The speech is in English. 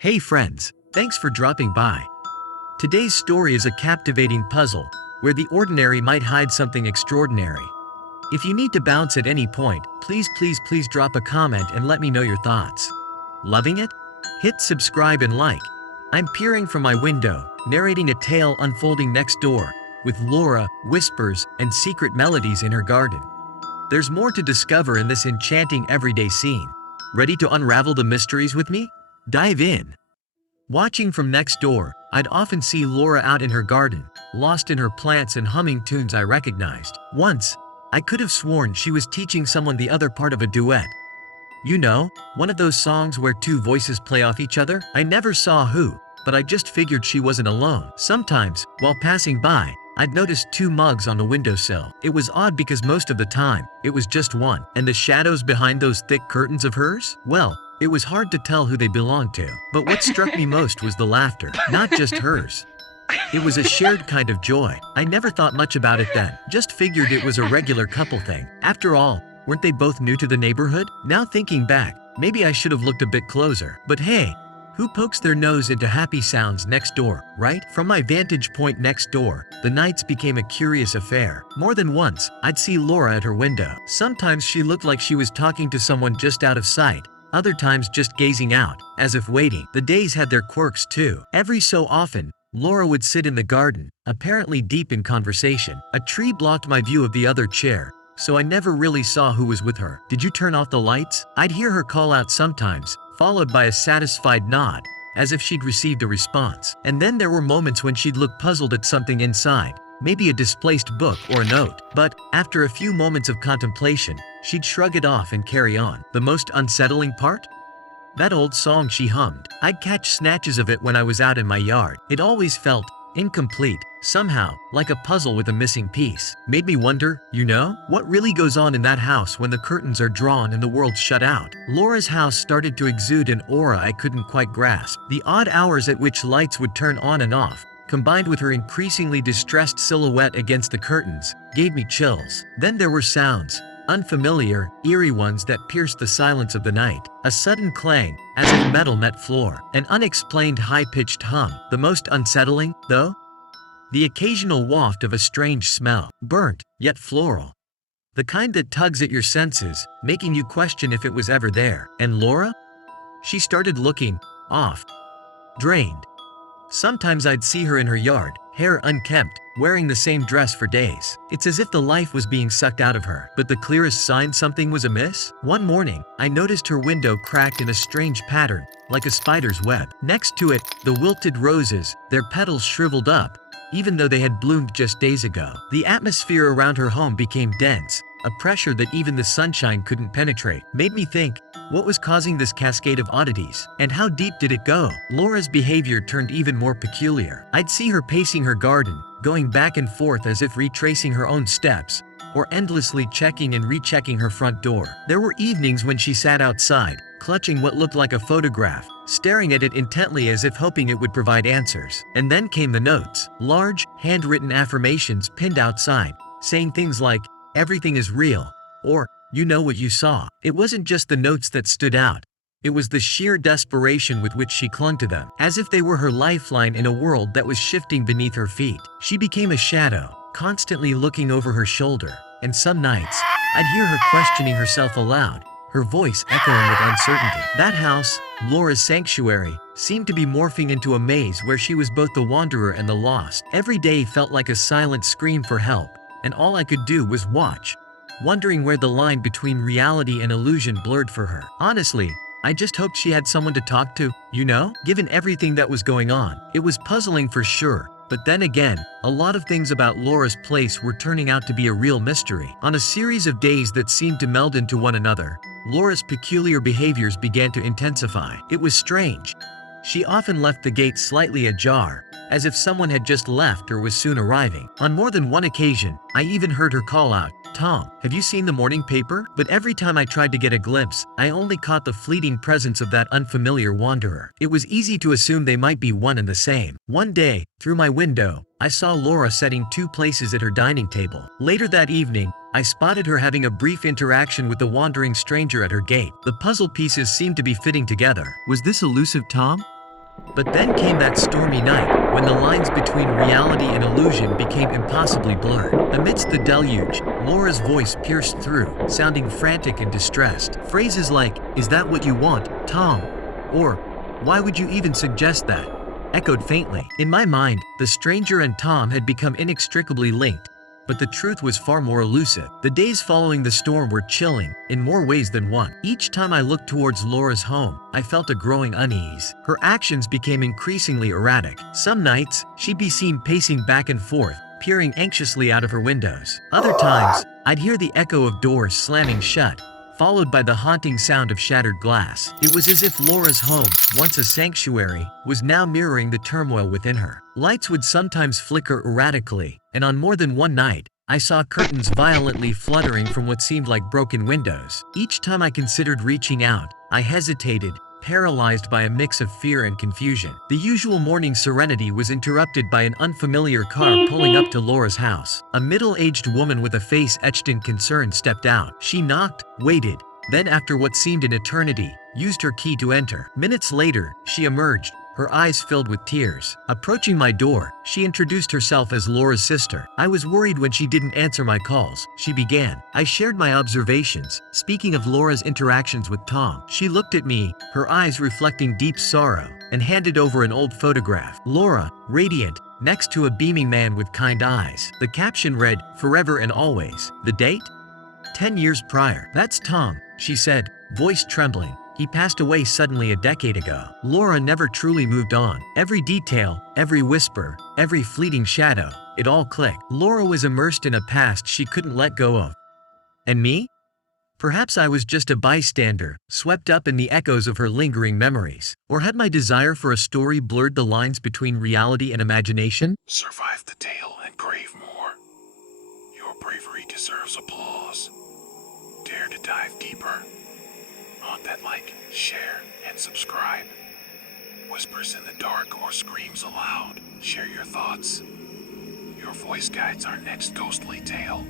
Hey friends, thanks for dropping by. Today's story is a captivating puzzle, where the ordinary might hide something extraordinary. If you need to bounce at any point, please drop a comment and let me know your thoughts. Loving it? Hit subscribe and like. I'm peering from my window, narrating a tale unfolding next door, with Laura, whispers, and secret melodies in her garden. There's more to discover in this enchanting everyday scene. Ready to unravel the mysteries with me? Dive in. Watching from next door, I'd often see Laura out in her garden, lost in her plants and humming tunes I recognized. Once, I could have sworn she was teaching someone the other part of a duet. You know, one of those songs where two voices play off each other? I never saw who, but I just figured she wasn't alone. Sometimes, while passing by, I'd noticed two mugs on the windowsill. It was odd because most of the time, it was just one. And the shadows behind those thick curtains of hers? Well, it was hard to tell who they belonged to. But what struck me most was the laughter, not just hers. It was a shared kind of joy. I never thought much about it then, just figured it was a regular couple thing. After all, weren't they both new to the neighborhood? Now thinking back, maybe I should have looked a bit closer. But hey, who pokes their nose into happy sounds next door, right? From my vantage point next door, the nights became a curious affair. More than once, I'd see Laura at her window. Sometimes she looked like she was talking to someone just out of sight. Other times just gazing out, as if waiting. The days had their quirks too. Every so often, Laura would sit in the garden, apparently deep in conversation. A tree blocked my view of the other chair, so I never really saw who was with her. Did you turn off the lights? I'd hear her call out sometimes, followed by a satisfied nod, as if she'd received a response. And then there were moments when she'd look puzzled at something inside, maybe a displaced book or a note. But, after a few moments of contemplation, she'd shrug it off and carry on. The most unsettling part? That old song she hummed. I'd catch snatches of it when I was out in my yard. It always felt incomplete, somehow, like a puzzle with a missing piece. Made me wonder, you know, what really goes on in that house when the curtains are drawn and the world's shut out. Laura's house started to exude an aura I couldn't quite grasp. The odd hours at which lights would turn on and off, combined with her increasingly distressed silhouette against the curtains, gave me chills. Then there were sounds, unfamiliar, eerie ones that pierced the silence of the night. A sudden clang, as if metal met floor. An unexplained high-pitched hum. The most unsettling, though? The occasional waft of a strange smell. Burnt, yet floral. The kind that tugs at your senses, making you question if it was ever there. And Laura? She started looking off. Drained. Sometimes I'd see her in her yard, hair unkempt, wearing the same dress for days. It's as if the life was being sucked out of her. But the clearest sign something was amiss? One morning, I noticed her window cracked in a strange pattern, like a spider's web. Next to it, the wilted roses, their petals shriveled up, even though they had bloomed just days ago. The atmosphere around her home became dense, a pressure that even the sunshine couldn't penetrate. Made me think, what was causing this cascade of oddities? And how deep did it go? Laura's behavior turned even more peculiar. I'd see her pacing her garden, going back and forth as if retracing her own steps, or endlessly checking and rechecking her front door. There were evenings when she sat outside, clutching what looked like a photograph, staring at it intently as if hoping it would provide answers. And then came the notes. Large, handwritten affirmations pinned outside, saying things like, "Everything is real," or, "You know what you saw." It wasn't just the notes that stood out. It was the sheer desperation with which she clung to them, as if they were her lifeline in a world that was shifting beneath her feet. She became a shadow, constantly looking over her shoulder, and some nights, I'd hear her questioning herself aloud, her voice echoing with uncertainty. That house, Laura's sanctuary, seemed to be morphing into a maze where she was both the wanderer and the lost. Every day felt like a silent scream for help, and all I could do was watch, wondering where the line between reality and illusion blurred for her. Honestly, I just hoped she had someone to talk to, you know? Given everything that was going on, it was puzzling for sure. But then again, a lot of things about Laura's place were turning out to be a real mystery. On a series of days that seemed to meld into one another, Laura's peculiar behaviors began to intensify. It was strange. She often left the gate slightly ajar, as if someone had just left or was soon arriving. On more than one occasion, I even heard her call out, "Tom, have you seen the morning paper?" But every time I tried to get a glimpse, I only caught the fleeting presence of that unfamiliar wanderer. It was easy to assume they might be one and the same. One day, through my window, I saw Laura setting two places at her dining table. Later that evening, I spotted her having a brief interaction with the wandering stranger at her gate. The puzzle pieces seemed to be fitting together. Was this elusive Tom? But then came that stormy night, when the lines between reality and illusion became impossibly blurred. Amidst the deluge, Laura's voice pierced through, sounding frantic and distressed. Phrases like, "Is that what you want, Tom?" or "Why would you even suggest that?" echoed faintly. In my mind, the stranger and Tom had become inextricably linked, but the truth was far more elusive. The days following the storm were chilling, in more ways than one. Each time I looked towards Laura's home, I felt a growing unease. Her actions became increasingly erratic. Some nights, she'd be seen pacing back and forth, peering anxiously out of her windows. Other times, I'd hear the echo of doors slamming shut, followed by the haunting sound of shattered glass. It was as if Laura's home, once a sanctuary, was now mirroring the turmoil within her. Lights would sometimes flicker erratically, and on more than one night, I saw curtains violently fluttering from what seemed like broken windows. Each time I considered reaching out, I hesitated, paralyzed by a mix of fear and confusion. The usual morning serenity was interrupted by an unfamiliar car pulling up to Laura's house. A middle-aged woman with a face etched in concern stepped out. She knocked, waited, then after what seemed an eternity, used her key to enter. Minutes later, she emerged, her eyes filled with tears. Approaching my door, she introduced herself as Laura's sister. "I was worried when she didn't answer my calls," she began. I shared my observations, speaking of Laura's interactions with Tom. She looked at me, her eyes reflecting deep sorrow, and handed over an old photograph. Laura, radiant, next to a beaming man with kind eyes. The caption read, "Forever and always." The date? 10 years prior. "That's Tom," she said, voice trembling. "He passed away suddenly a decade ago." Laura never truly moved on. Every detail, every whisper, every fleeting shadow, it all clicked. Laura was immersed in a past she couldn't let go of. And me? Perhaps I was just a bystander, swept up in the echoes of her lingering memories. Or had my desire for a story blurred the lines between reality and imagination? Survive the tale and crave more. Your bravery deserves applause. Dare to dive deeper. Haunt that like, share, and subscribe. Whispers in the dark or screams aloud. Share your thoughts. Your voice guides our next ghostly tale.